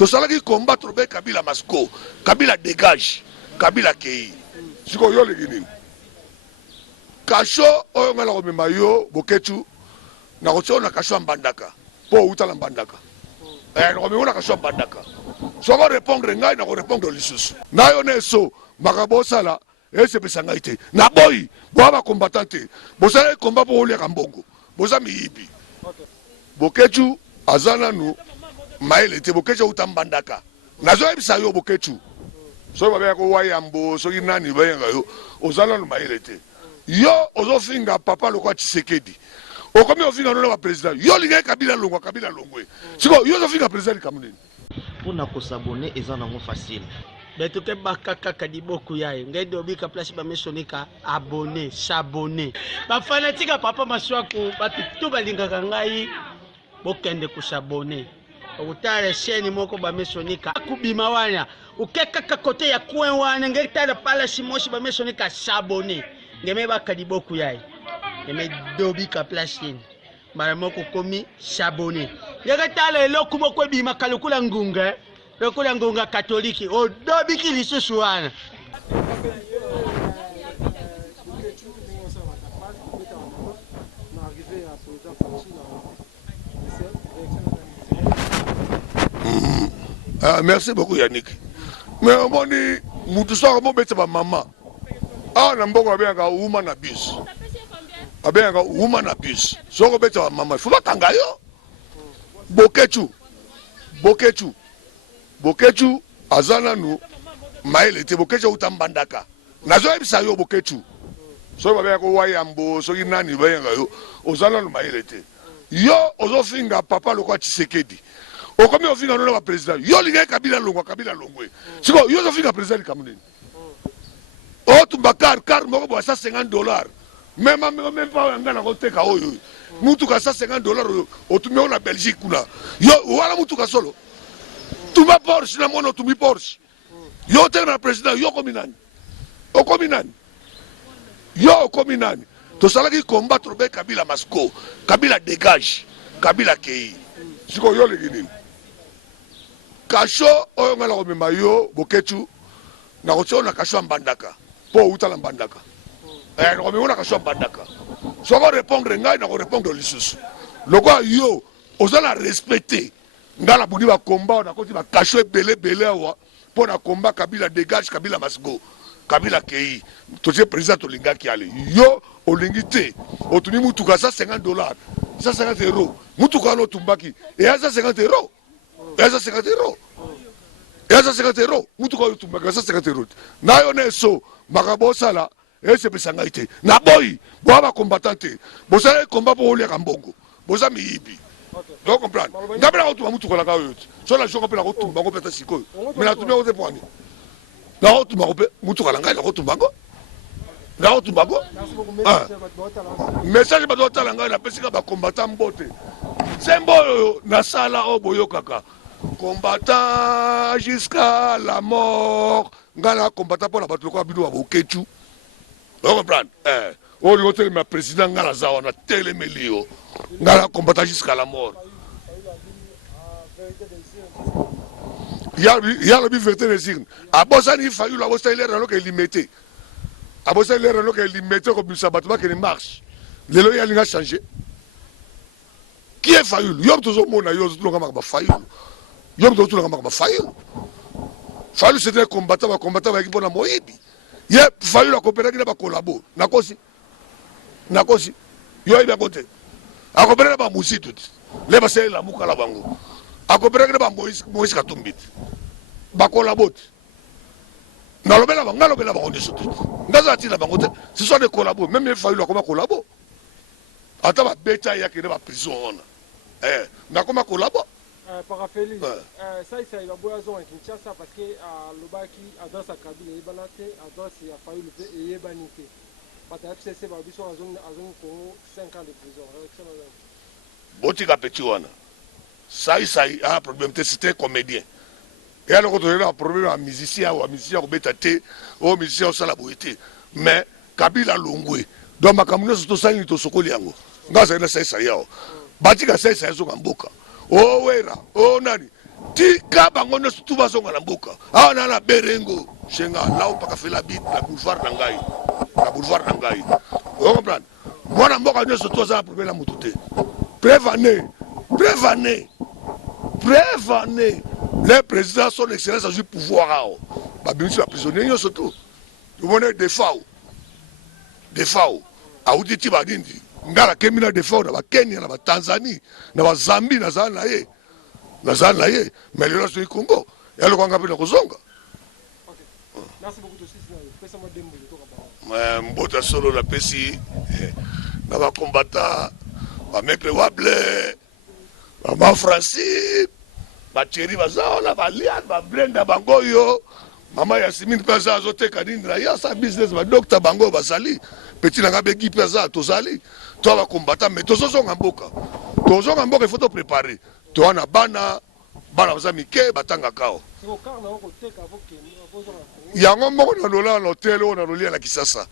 tosalaki combattre be Kabila Masco, Kabila dégage, Kabila kei. Siko yo legini. Kasho oyo ngala ko memayo boketu na kocho na kasho mbandaka. Po utala mbandaka. Na ko mona kasho mbandaka. Soko répondre ngai na ko répondre lisusu. Na yo neso makabosala ese pesanga ite. Na boy boaba combattante. Bosala combat pour olia kambongo. Boza miyibi. Boketu azana nu maele te boketu utambandaka. Nazo ebisa yo boketu. So babe ko wayambo so inani bayenga yo ozala nu maele te. Yo ozofinga papa lokwa Tshisekedi. Okomi ofinga nona wa president. Yo linga Kabila longwa Kabila longwe. Siko yo ofinga president kamuneni. Pour na ko s'abonner ezana ngo facile. Beto ke bakaka kadiboku yaye ngende obika place ba mesonika abonner s'abonner ba fanatika papa maswaku batu to balingaka ngai bokende ku s'abonner okutale chaîne moko ba mesonika akubima wana ukeka kote ya kwen wana ngeli tala pala simoshi ba mesonika s'abonner ngeme bakadiboku yaye ngeme dobika place ni mara moko komi s'abonner ngeka tala eloko moko bima kalukula ngunga Lokola ngonga katoliki odobiki lisusu wana. Merci beaucoup Yannick. Mais on dit mutu soka mo beta ba mama. Ah na mbongo abenga woman abuse. Abenga woman abuse. Soko beta ba mama. Fula tanga yo. Boketu azana nu maele te boketu utambandaka. Nazo ebisa yo boketu. So babe ko wayambo so inani bayenga yo ozana nu maele te. Yo ozofinga papa lokwa Tshisekedi. Okomi ofinga nona wa president. Yo linga Kabila longwa Kabila longwe. Siko yo ozofinga president kamuneni. O tumbakar car moko bo $150. Même pas ngana ko teka oyo. Mutu ka $150 otumio na Belgique kuna. Yo wala mutu ka solo. Tuma Porsche na mono tumi Porsche. Yo tellement président yo kominani. Yo kominani. To salaki combattre be Kabila Masco, Kabila dégage, Kabila kei. Siko yo legini. Kasho oyo ngala ko memayo boketu na kocho na kasho mbandaka. Po utala mbandaka. Na ko mona kasho mbandaka. Soko répondre ngai na ko répondre lisusu. Loko yo ozala respecter ngala buni ba combat na koti ba kasho belé awa pour na combat Kabila dégage Kabila Masgo Kabila kei toje président tolinga ki ale yo olingite otuni mutuka $150 €150 mutuka no tumbaki et €150 €150 mutuka no tumbaki €150 na yo neso makabosala ese pesanga ite na boy boaba combattante bosala combat pour olia kambongo boza miyibi. Donc comprendre. Ngabela ko tuma mutu ko la ka yote. So la joko pela ko tumba ko peta sikoyo. Mais la tumba ko te poani. Na ko tumba ko pe mutu ko la ngai la ko tumba ko. Na ko tumba ko. Message ba do tala ngai na pesika ba combattant mbote. Sembo na sala o boyo kaka. Combattant jusqu'à la mort. Ngala combattant pour la bato ko bidu ba boketu. Donc comprendre. O li hotel ma président ngala zawa na telemelio. Ngala combattant jusqu'à la mort. Il y a le vérité des signes. À Bossan, il fallait la l'air alors qu'elle limité. À Bossan, l'air alors qu'elle limité comme ça, qu'elle marche. Les lois, il a changé. Qui est Fayoul? Yom Tozo Mona, Yom Tozo Mona, Fayoul. Yom Tozo Mona, Fayoul. Fayoul, c'était un combattant avec Bona Moïbi. Il y a Fayoul à coopérer qui n'a pas collaboré. Nakosi. Yo, il a côté. A coopérer pas Moussi tout. Les bassins, la mouka la bango. A coopérer pas Moïse Katumbit. Bakola bot. Nalobela bango de tout. Ngazati la bango. Ce sont des collabos. Même il Fayoul a comment collabo. Attends, ma bête, il y a qui n'est pas prison. Na comment collabo. Paraphélie. Ça, il va boire à Kinshasa parce que Lobaki adore sa cabine et Banate adore si Fayoul et Banité. Parce que FCC va biso à zone Congo 5 ans de prison. Botika petit wana. Ça a un problème. C'était comédien. Et alors, on a un problème à musicien ou à musicien, ou musicien au salaboité. Mais Kabila Longwe. Donc, ma caméra, c'est tout ça, il est au Sokoliango. Dans un essai, ça y est. Batika, c'est ça, c'est un boka. Oh, Wera. Oh, Nani. tika bango nyonso tu bazonga na mboka awa na berengo shenga lao mpaka fela bit na boulevard na ngai ocomprendre mwana mboka nyonso tu aza na problème na motu te prévane le président son excellence azwi pouvoir ao babimisi baprisonnier nyonso tu omone defao auti ti banindi ngala kemi na defao na bakenya na batanzanie na bazambi nazala na ye mais lelo azwi congo yalokwanga mpe na kozonga mbota solo napesi na bakombata bamekle wable bama francine bacheri baza wana baliane babrenda bango oyo mama yasimine mpe aza azoteka nini na ye asa business badokta bango oyo bazali peti nanga begi mpe aza tozali to bakombata me tozozonga mboka ifo toprépare to wana bana baza mike batangaka awa yango moko na lola na hotel oyo na lolia na kisasa